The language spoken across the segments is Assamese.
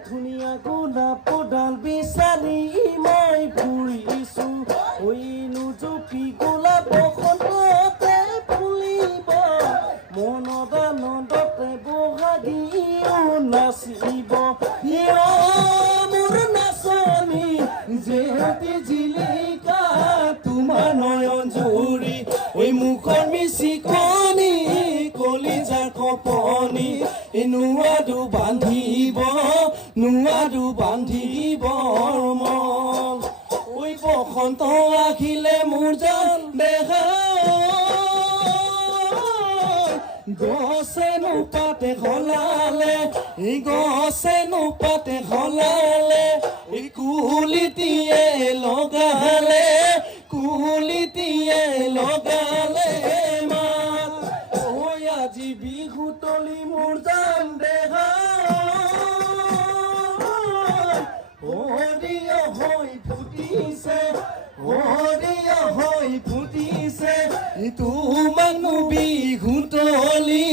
ধুনীয়া গোলাপ ডাল বিচাৰি মই ফুৰিছো নুজুপি গোলাপ বসন্ততে ফুলিব মনত আনন্দতে বহাগীও নাচিব মোৰ নাচনি জেহেতি জিলিকা তোমাৰ নয়ন জুৰি মুখৰ মিচিকনি কলিজাৰ কপনি নোৱাৰো বান্ধিব মন বসন্ত আহিলে মোৰ জান দেখা গছেনো পাতে সলালে কুলিটিয়ে লগালে মাত আজি বিহু তলি মোৰ জান দেখা হৰিয় হৈ ফুটিছে তোমাকনো বিহু তলি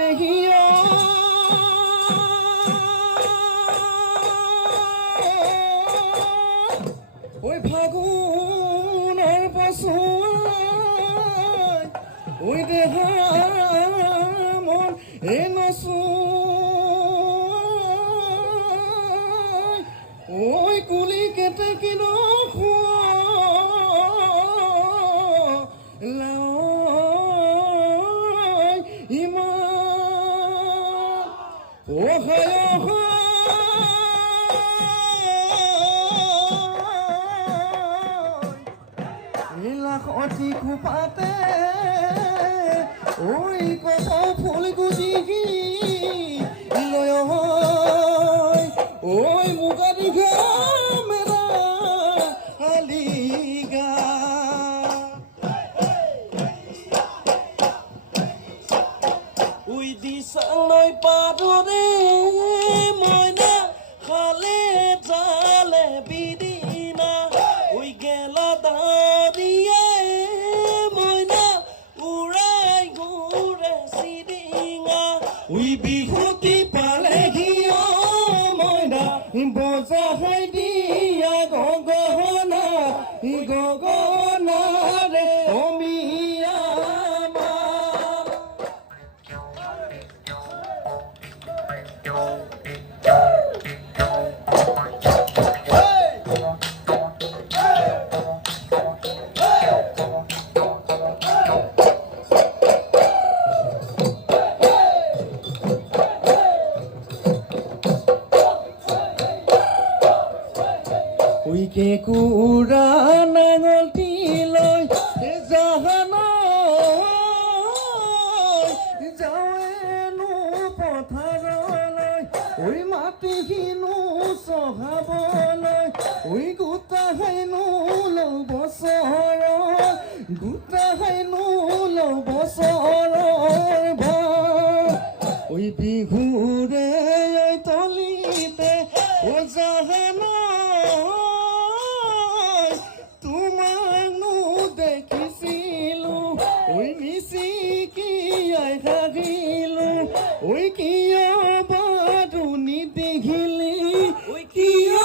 দেখি ফাগুনৰ বছৰ দেহা মন নচো কুলি কেটে কিন অতি খুপাতে কপ ফুল গুজি লয় মুগা দীঘা মেৰা আলিগা দিছালৈ পাদৰে মইনা খালে জালে বিদিনা গেলা বিহুতি পালেহি মইনা বজাই দিয়া গগনা ৰে অমিয়া কেঁকুৰা নাঙলটি লৈ যাওঁনো পথাৰলৈ মাটিখিনো চহাবলৈ গোটাইনো লওঁ বছৰৰ ভাৰ বিহুৰে তলিতে জাহানা দেখিছিলো মিচিকিয়াই থাকিলো কিয় বাৰু নিদেখিলি কিয়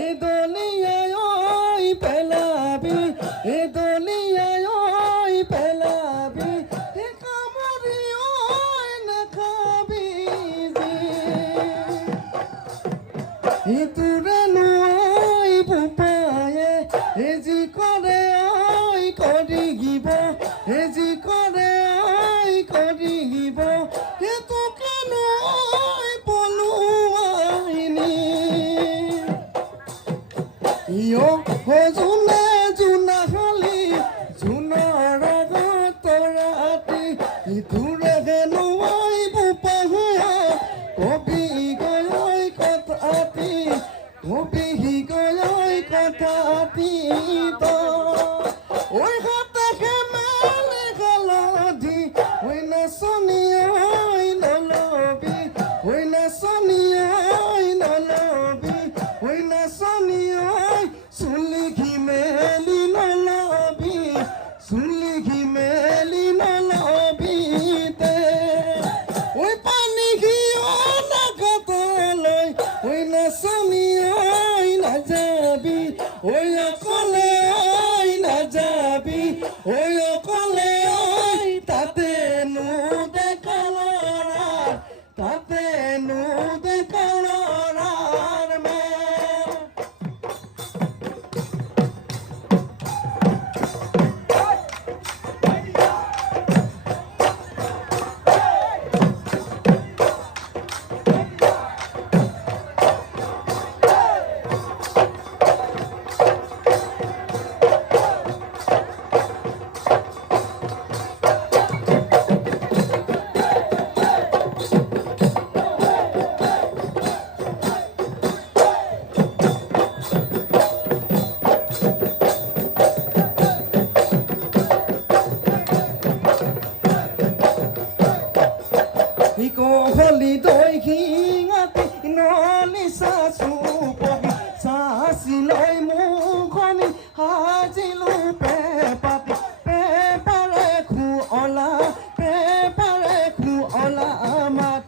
এই দলিয়াই ঐ পেলাবি এই দলিয়াই ঐ পেলাবি এ কামুৰি ঐ নাখাবি ইটোৰে নৈ বোপায়ে এই যি কৰে ঐ কৰি দিব এই যি কৰে ঐ কৰি দিব সেইটোকে নৈ পলুৱাইনি ইয় জোনে জোনা হলি জোনৰ আগত ৰাতি ইটোৰে হেনো ঐ বোপাহে কবি গৈ কথাতি কবি গৈ কথাতি ঐ হাতে মেলে গালধি ঐ নাচনি ঐ নলবি ঐ নাচনি ঐ নলবি ঐ নাচনি ঐ চুলি ঘিমেলি নলবি চুলি ঘিমেলি নলবি তে ঐ পানী ঘিয় নাগাতলৈ ঐ নাচনি ঐ নাযাবি ঐ অকলে ঐ নাযাবি ঐ অকলে ঐ তাতেনো দেখা ল'ৰাৰ তাতেনো দেখা ল'ৰাৰ মেল হলি দৈ শিঙাতি নলি চাচু পহি চাচি লৈ মুখনি সাজিলো পেপাতি পেপাৰে খুঅলা মাত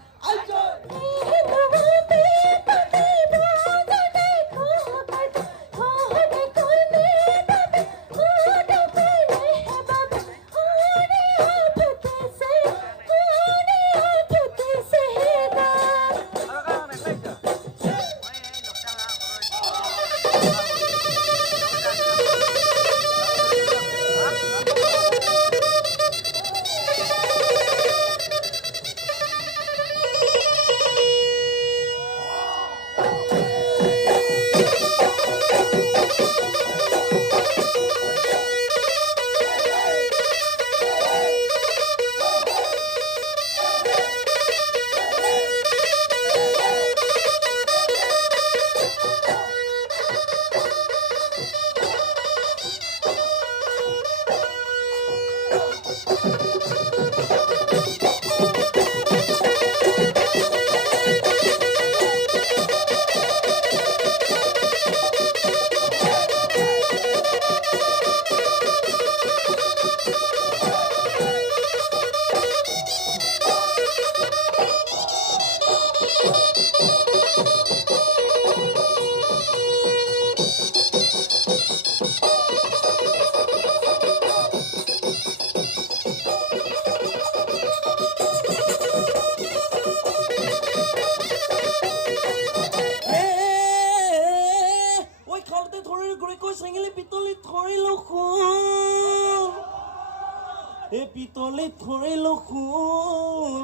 পিতলিত ধৰিলো খোল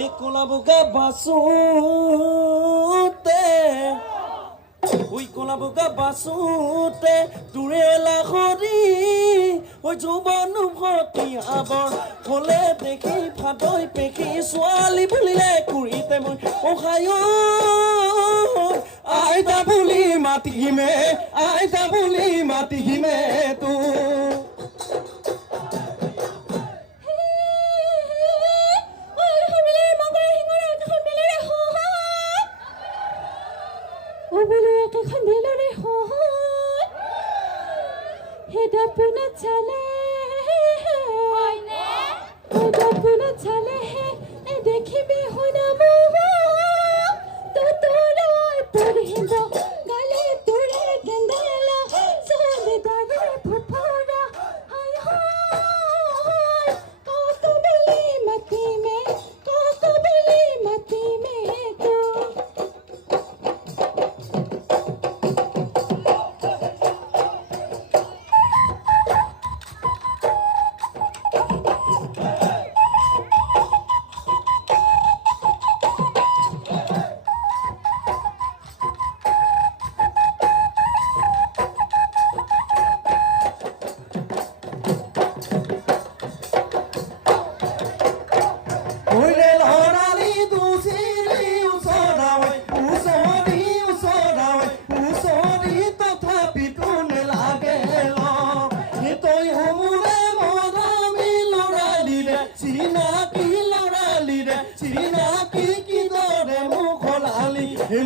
এই কলা বগা বাচোতে ওই কলা বগা বাচোতে তোৰে লাহৰি ওই যৌৱন ভৰ্তি আবৰ হলে দেখি ফাটৈ পেখি ছোৱালী বুলিলে কুৰিতে মই অহায় আইতা বুলি মাতিমে তো देखी भी हो ना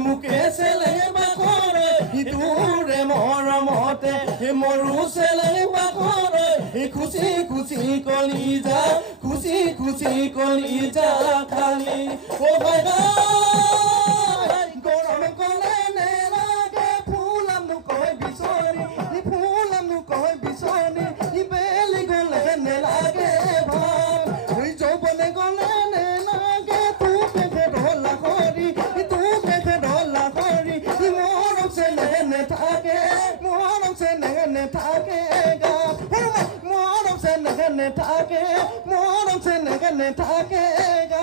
মুখে চেলে বাখৰে ইটোৰে মৰমতে মৰু চেলে বাখৰে খুচি খুচি কলিজা খুচি খুচি কলিজা খালি ও ভাই গৰম কলে নেলাগে ফুলাম নুকৈ বিচনী ফুলাম নুকৈ বিচনী বেলি গলে নেলাগে ভাল যৌবনে গলে নেলাগে তোকে ঢলা কৰি তোকে ঢলা কৰি মৰম চেনে নেথাকে মৰম চেনে নেথাকে গা মৰম চেনে নেথাকে মৰম চেনে নেথাকে গা